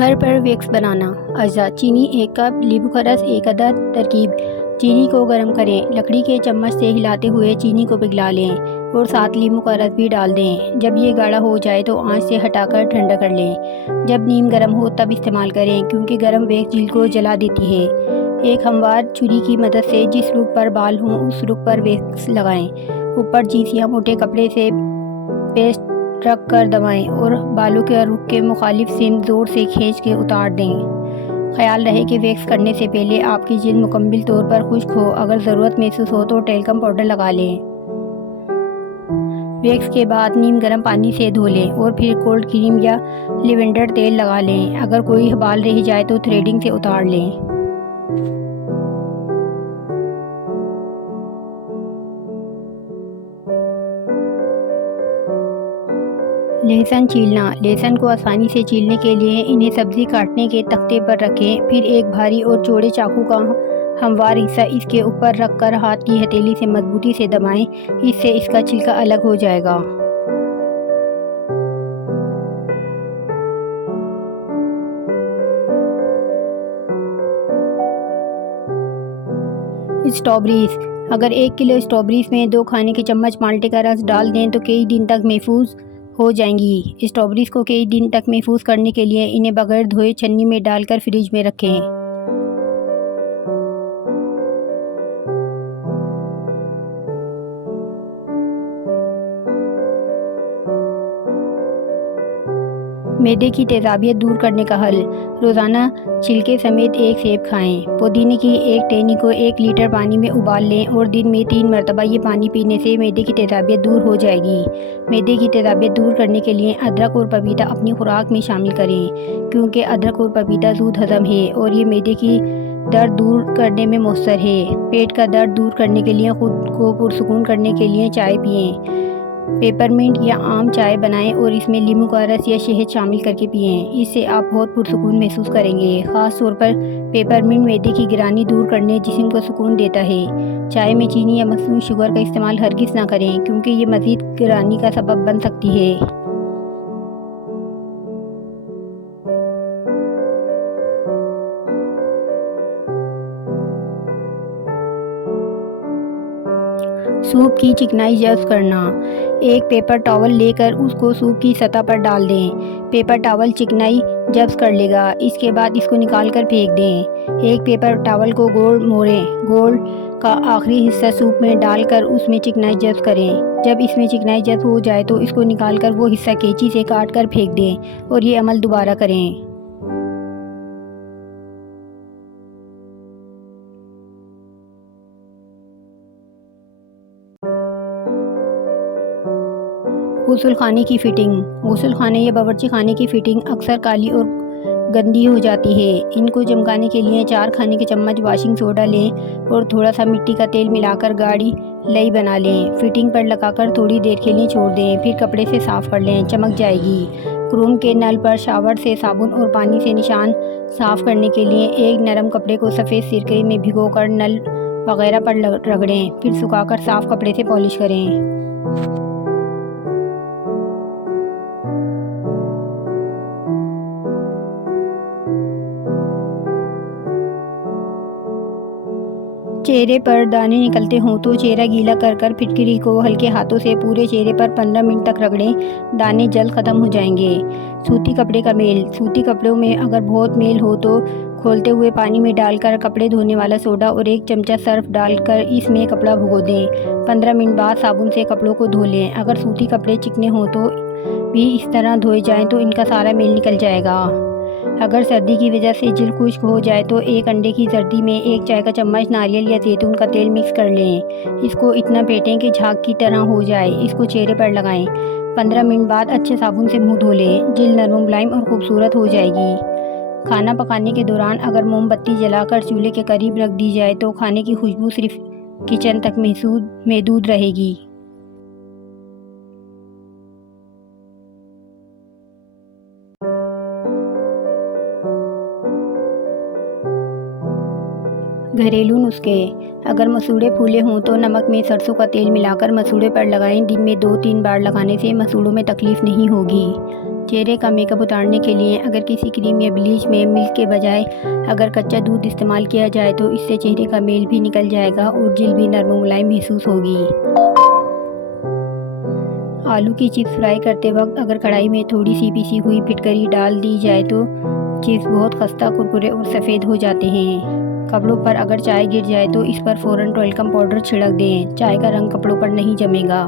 घर पर वैक्स बनाना। अज्जा: चीनी 1 कप, नींबू का रस 1 अदद। तरकीब: चीनी को गर्म करें, लकड़ी के चम्मच से हिलाते हुए चीनी को पिघला लें और साथ नींबू का रस भी डाल दें। जब ये गाढ़ा हो जाए तो आंच से हटाकर ठंडा कर लें। जब नीम गर्म हो तब इस्तेमाल करें, क्योंकि गर्म वैक्स जिल्द को जला देती है। एक हमवार छुरी की मदद से जिस रुख पर बाल हों उस रुख पर वैक्स लगाएं। ऊपर चीज़ या मोटे कपड़े से पेस्ट रख कर दबाएं और बालों के रुख के मुखालिफ सिम जोर से खींच के उतार दें। ख्याल रहे कि वैक्स करने से पहले आपकी जिल्द मुकम्मल तौर पर खुश्क हो। अगर ज़रूरत महसूस हो तो टेल्कम पाउडर लगा लें। वैक्स के बाद नीम गर्म पानी से धो लें और फिर कोल्ड क्रीम या लेवेंडर तेल लगा लें। अगर कोई बाल रह जाए तो थ्रेडिंग से उतार लें। लहसुन छीलना। लहसुन को आसानी से छीलने के लिए इन्हें सब्ज़ी काटने के तख्ते पर रखें। फिर एक भारी और चौड़े चाकू का हमवार हिस्सा इसके ऊपर रखकर हाथ की हथेली से मजबूती से दबाएं। इससे इसका छिलका अलग हो जाएगा। स्ट्रॉबेरीज। अगर 1 किलो स्ट्रॉबेरीज में 2 खाने के चम्मच माल्टे का रस डाल दें तो कई दिन तक महफूज हो जाएंगी। स्ट्रॉबेरीज को कई दिन तक महफूज करने के लिए इन्हें बगैर धोए छन्नी में डालकर फ्रिज में रखें। मैदे की तेज़ाबियत दूर करने का हल। रोज़ाना छिलके समेत 1 सेब खाएं। पुदीने की 1 टहनी को 1 लीटर पानी में उबाल लें और दिन में 3 मरतबा ये पानी पीने से मैदे की तेज़ाबियत दूर हो जाएगी। मैदे की तेज़ाबियत दूर करने के लिए अदरक और पपीता अपनी खुराक में शामिल करें, क्योंकि अदरक और पपीता जूद हज़म है और ये मैदे की दर्द दूर करने में मौसर है। पेट का दर्द दूर करने के लिए खुद को पुरसुकून करने के लिए चाय पिएं। पेपरमिंट या आम चाय बनाएं और इसमें नींबू का रस या शहद शामिल करके पिएं। इससे आप बहुत पुरसुकून महसूस करेंगे। ख़ास तौर पर पेपरमिंट मैदे की गिरानी दूर करने जिस्म को सुकून देता है। चाय में चीनी या मसनूई शुगर का इस्तेमाल हरगिज़ ना करें, क्योंकि ये मज़ीद गिरानी का सबब बन सकती है। सूप की चिकनाई जब्स करना। एक पेपर टॉवल लेकर उसको सूप की सतह पर डाल दें। पेपर टॉवल चिकनाई जब्स कर लेगा। इसके बाद इसको निकाल कर फेंक दें। एक पेपर टॉवल को गोल मोड़ें। गोल का आखिरी हिस्सा सूप में डालकर उसमें चिकनाई जब्स करें। जब इसमें चिकनाई जब्स हो जाए तो इसको निकाल कर वो हिस्सा कैंची से काट कर फेंक दें और ये अमल दोबारा करें। गुसल खाने की फ़िटिंग। गुसल खाने या बावर्ची खाने की फ़िटिंग अक्सर काली और गंदी हो जाती है। इनको चमकाने के लिए 4 खाने के चम्मच वाशिंग सोडा लें और थोड़ा सा मिट्टी का तेल मिलाकर गाढ़ी लई बना लें। फ़िटिंग पर लगाकर थोड़ी देर के लिए छोड़ दें, फिर कपड़े से साफ़ कर लें, चमक जाएगी। क्रोम के नल पर शावर से साबुन और पानी से निशान साफ़ करने के लिए एक नरम कपड़े को सफ़ेद सिरके में भिगोकर नल वगैरह पर रगड़ें, फिर सुखाकर साफ़ कपड़े से पॉलिश करें। चेहरे पर दाने निकलते हों तो चेहरा गीला कर कर फिटकरी को हल्के हाथों से पूरे चेहरे पर 15 मिनट तक रगड़ें। दाने जल्द ख़त्म हो जाएंगे। सूती कपड़े का मेल। सूती कपड़ों में अगर बहुत मेल हो तो खोलते हुए पानी में डालकर कपड़े धोने वाला सोडा और 1 चमचा सर्फ डालकर इसमें कपड़ा भिगो दें। 15 मिनट बाद साबुन से कपड़ों को धो लें। अगर सूती कपड़े चिकने हों तो भी इस तरह धोए जाएँ तो इनका सारा मेल निकल जाएगा। अगर सर्दी की वजह से जिल्द खुश्क हो जाए तो 1 अंडे की जर्दी में 1 चाय का चम्मच नारियल या जैतून का तेल मिक्स कर लें। इसको इतना फेंटें कि झाग की तरह हो जाए। इसको चेहरे पर लगाएं। 15 मिनट बाद अच्छे साबुन से मुंह धो लें। जिल्द नरम, मुलायम और खूबसूरत हो जाएगी। खाना पकाने के दौरान अगर मोमबत्ती जलाकर चूल्हे के करीब रख दी जाए तो खाने की खुशबू सिर्फ किचन तक महदूद रहेगी। घरेलू नुस्खे। अगर मसूड़े फूले हों तो नमक में सरसों का तेल मिलाकर मसूड़े पर लगाएं। दिन में 2-3 बार लगाने से मसूड़ों में तकलीफ़ नहीं होगी। चेहरे का मेकअप उतारने के लिए अगर किसी क्रीम या ब्लीच में मिल्क के बजाय अगर कच्चा दूध इस्तेमाल किया जाए तो इससे चेहरे का मेल भी निकल जाएगा और जिल्द भी नरम मुलायम महसूस होगी। आलू की चिप्स फ्राई करते वक्त अगर कढ़ाई में थोड़ी सी पिसी हुई फिटकरी डाल दी जाए तो चिप्स बहुत खस्ता, कुरकुरे और सफ़ेद हो जाते हैं। कपड़ों पर अगर चाय गिर जाए तो इस पर फ़ौरन टॉल्कम पाउडर छिड़क दें। चाय का रंग कपड़ों पर नहीं जमेगा।